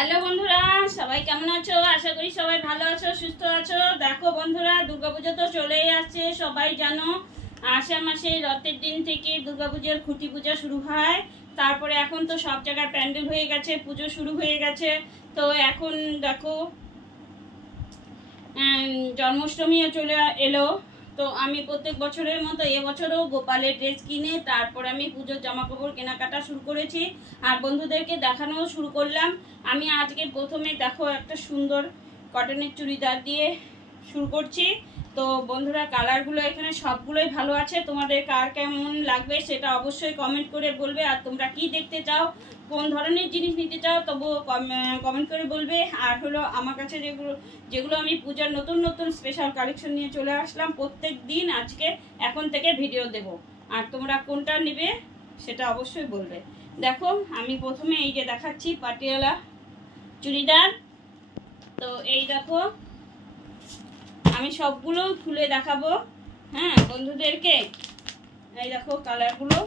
Hello বন্ধুরা, সবাই কেমন আছো? আশা করি সবাই ভালো আছো, সুস্থ আছো। দেখো বন্ধুরা, দুর্গাপুজো তো চলেই আসছে। সবাই জানো আষাঢ় মাসে রথের দিন থেকে দুর্গাপুজোর খুঁটি পূজা শুরু হয়। তারপরে এখন তো সব জায়গায় প্যান্ডেল হয়ে গেছে, পুজো শুরু হয়ে গেছে। তো এখন দেখো জন্মাষ্টমীও চলে এলো। তো আমি প্রত্যেক বছরের মতো এবছরও গোপালের ড্রেস কিনে তারপর আমি পুজোর জামা কাপড় কেনাকাটা শুরু করেছি আর বন্ধুদেরকে দেখানোও শুরু করলাম। আমি আজকে প্রথমে দেখো একটা সুন্দর কটনের চুড়িদার দিয়ে শুরু করছি। তো বন্ধুরা, কালারগুলো এখানে সবগুলোই ভালো আছে। তোমাদের কার কেমন লাগবে সেটা অবশ্যই কমেন্ট করে বলবে। আর তোমরা কি দেখতে চাও, কোন ধরনের জিনিস নিতে চাও, তবুও কমেন্ট করে বলবে। আর হলো আমার কাছে যেগুলো আমি পূজার নতুন নতুন স্পেশাল কালেকশন নিয়ে চলে আসলাম প্রত্যেক দিন, আজকে এখন থেকে ভিডিও দেব। আর তোমরা কোনটা নেবে সেটা অবশ্যই বলবে। দেখো আমি প্রথমে এই যে দেখাচ্ছি পাটিয়ালা চুড়িদার। তো এই দেখো, আমি সবগুলো খুলে দেখাবো হ্যাঁ বন্ধুদেরকে। এই দেখো কালারগুলো,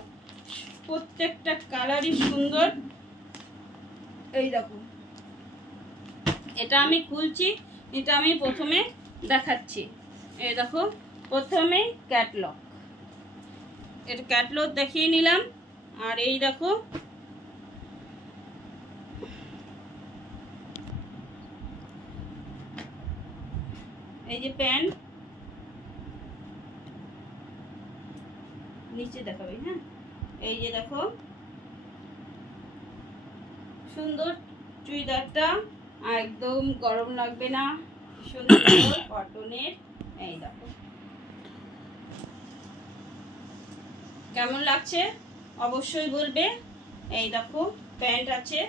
প্রত্যেকটা কালারই সুন্দর। এই দেখো, এটা আমি খুলছি, এটা আমি প্রথমে দেখাচ্ছি। এই দেখো, প্রথমে ক্যাটলগ, এটা ক্যাটলগ দেখিয়ে নিলাম। আর এই দেখো এই যে প্যান্ট, নিচে দেখাবে হ্যাঁ। এই যে দেখো সুন্দর চুড়িদারটা, একদম গরম লাগবে না, সুন্দর কটনের। এই দেখো কেমন লাগছে অবশ্যই বলবে। এই দেখো প্যান্ট আছে,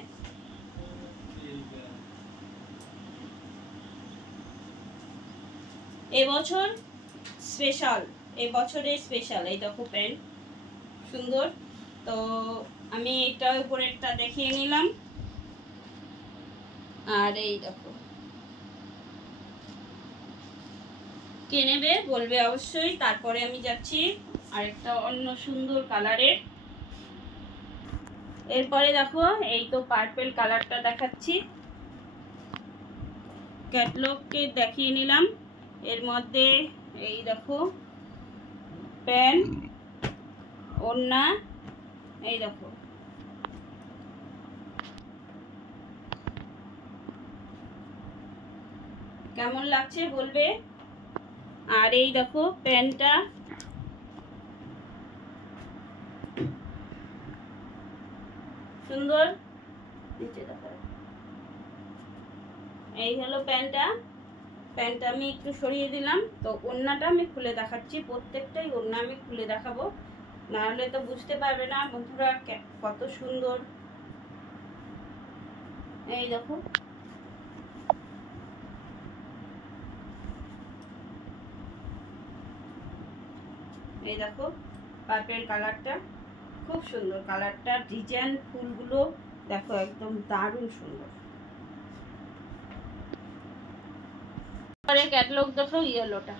এবছর স্পেশাল, এবছরের স্পেশাল। এই দেখো প্যান্ট সুন্দর। তো আমি এটার উপরে একটা দেখিয়ে নিলাম। আর এই দেখো, কে নেবে বলবে অবশ্যই। তারপরে আমি যাচ্ছি আরেকটা অন্য সুন্দর কালারের। এরপরে দেখো এই তো পার্পল কালারটা দেখাচ্ছি, ক্যাটলগকে দেখিয়ে নিলাম। এর মধ্যে এই দেখো প্যান্ট, ওড়না, এই দেখো কেমন লাগছে বলবে। আর এই দেখো প্যান্টটা সুন্দর, নিচে দেখো। এই হলো প্যান্টটা, প্যান্টটা আমি একটু সরিয়ে দিলাম। তো ওড়নাটা আমি খুলে দেখাচ্ছি, প্রত্যেকটাই ওড়না আমি খুলে দেখাবো, নাহলে তো বুঝতে পারবে না বন্ধুরা কত সুন্দর। এই দেখো এই দেখো পার্পল কালারটা খুব সুন্দর, কালারটা ডিজাইন ফুলগুলো দেখো একদম দারুণ সুন্দর। পরে ক্যাটালগ দেখো ইয়েলোটা,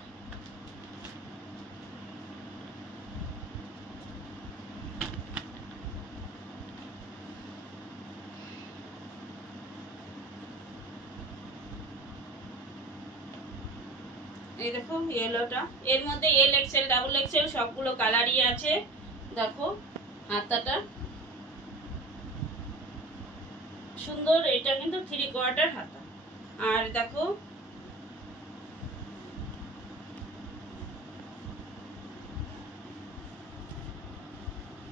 এই দেখো ইয়েলোটা। এর মধ্যে এল এক্সেল ডাবল এক্সেল সবগুলো কালারই আছে। দেখো হাতাটা সুন্দর, এটা কিন্তু 3/4 হাতা। আর দেখো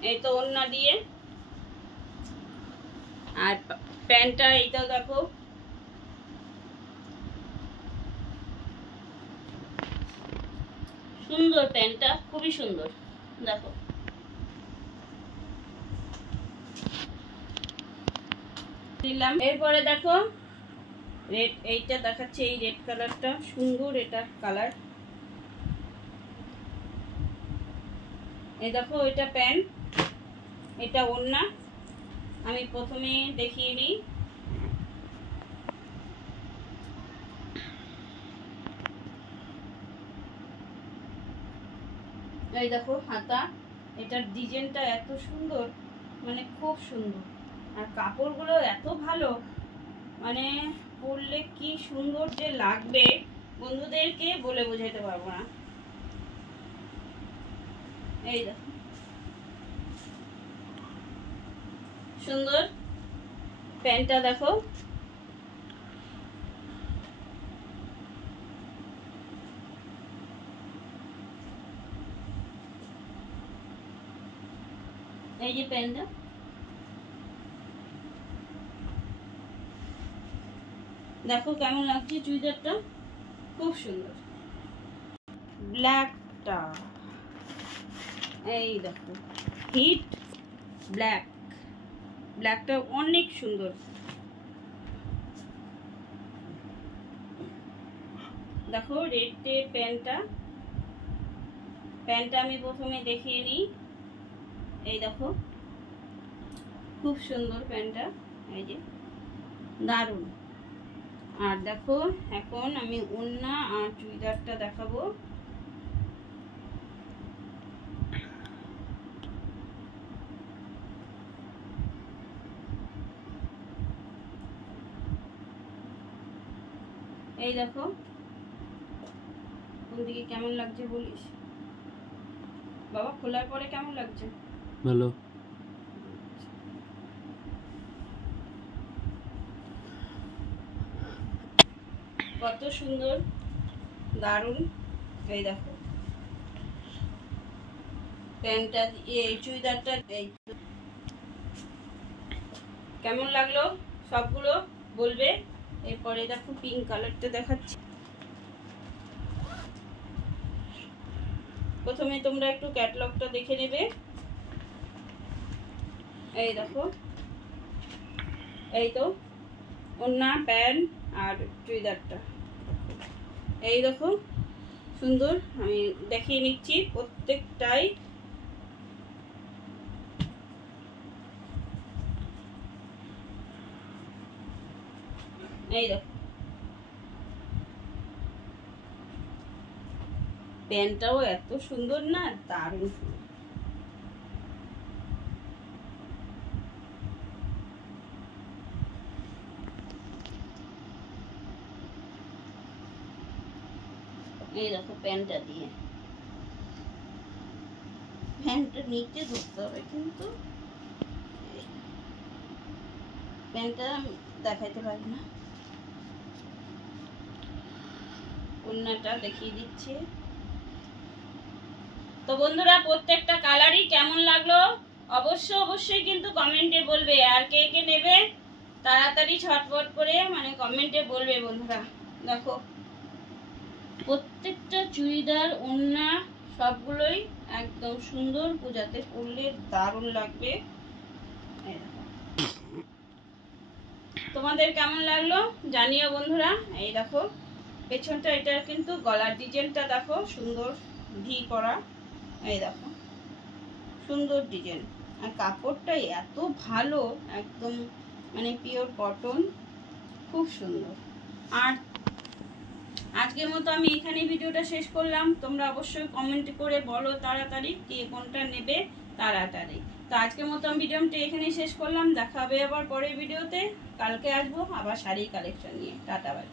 এই তো ওড়না দিয়ে। আর প্যান্টটা এইটাও দেখো সুন্দর, প্যান্টটা খুবই সুন্দর দেখো। দিলাম। এরপরে দেখো রেড, এইটা দেখাচ্ছে এই রেড কালারটা সুন্দর, এটা কালার। এই দেখো এটা প্যান্ট, এটা ওড়না। আমি প্রথমে দেখিয়ে দিই। এই দেখো হাতা, এটার ডিজাইনটা এত সুন্দর, মানে খুব সুন্দর। আর কাপড়গুলো এত ভালো, মানে পরলে কি সুন্দর যে লাগবে বন্ধুদেরকে বলে বোঝাতে পারবো না। এই দেখো সুন্দর প্যান্টটা দেখো, এই যে প্যান্টটা দেখো কেমন লাগছে, চুড়িদারটা খুব সুন্দর। ব্ল্যাকটা এই দেখো হিট ব্ল্যাক, ব্ল্যাকটা অনেক সুন্দর। দেখো রেড প্যান্টটা, প্যান্টটা আমি প্রথমে দেখিয়ে নিই। এই দেখো খুব সুন্দর প্যান্টটা, এই যে দারুণ। আর দেখো এখন আমি ওড়না আর চুড়িদারটা দেখাবো। এই দেখো কোন দিকে কেমন লাগছে বলিস বাবা, খোলার পরে কেমন লাগছে? ভালো। কত সুন্দর দারুণ। এই দেখো প্যান্টটা এই চুড়িদারটা এই কেমন লাগলো সবগুলো বলবে। এরপরে দেখো পিঙ্ক কালারটা দেখাচ্ছি। প্রথমে তোমরা একটু ক্যাটালগটা দেখে নেবে। এই দেখো এই তো ওড়না প্যান্ট আর চুড়িদারটা, এই দেখো সুন্দর। আমি দেখিয়ে নিচ্ছি প্রত্যেকটাই। এই দেখো প্যান্টটাও এত সুন্দর না, দারুণ সুন্দর। এই দেখো প্যান্টটা দিয়ে, প্যান্টটা নিচে ধরতে হবে কিন্তু প্যান্টটা দেখাইতে পারি না। ওড়নাটা দেখিয়ে দিচ্ছি। তো বন্ধুরা প্রত্যেকটা কালারই কেমন লাগলো অবশ্যই কিন্তু কমেন্টে বলবে। আর কে কে নেবে তাড়াতাড়ি ছটফট করে মানে কমেন্টে বলবে বন্ধুরা। দেখো প্রত্যেকটা চুড়িদার ওড়না সবগুলোই একদম সুন্দর, পূজাতে পরলে দারুণ লাগবে। তোমাদের কেমন লাগলো জানিও বন্ধুরা। এই দেখো পেছনটা, এটা কিন্তু গলার ডিজাইনটা দেখো সুন্দর ভি করা। এই দেখো সুন্দর ডিজাইন, আর কাপড়টা এত ভালো একদম মানে পিওর কটন, খুব সুন্দর। আর আজকের মতো আমি এখানে ভিডিওটা শেষ করলাম। তোমরা অবশ্যই কমেন্ট করে বলো তাড়াতাড়ি কে কোনটা নেবে তাড়াতাড়ি। তো আজকের মতো আমি ভিডিওটা এখানেই শেষ করলাম। দেখা হবে আবার পরের ভিডিওতে। কালকে আসবো আবার শাড়ি কালেকশন নিয়ে। Tata bye.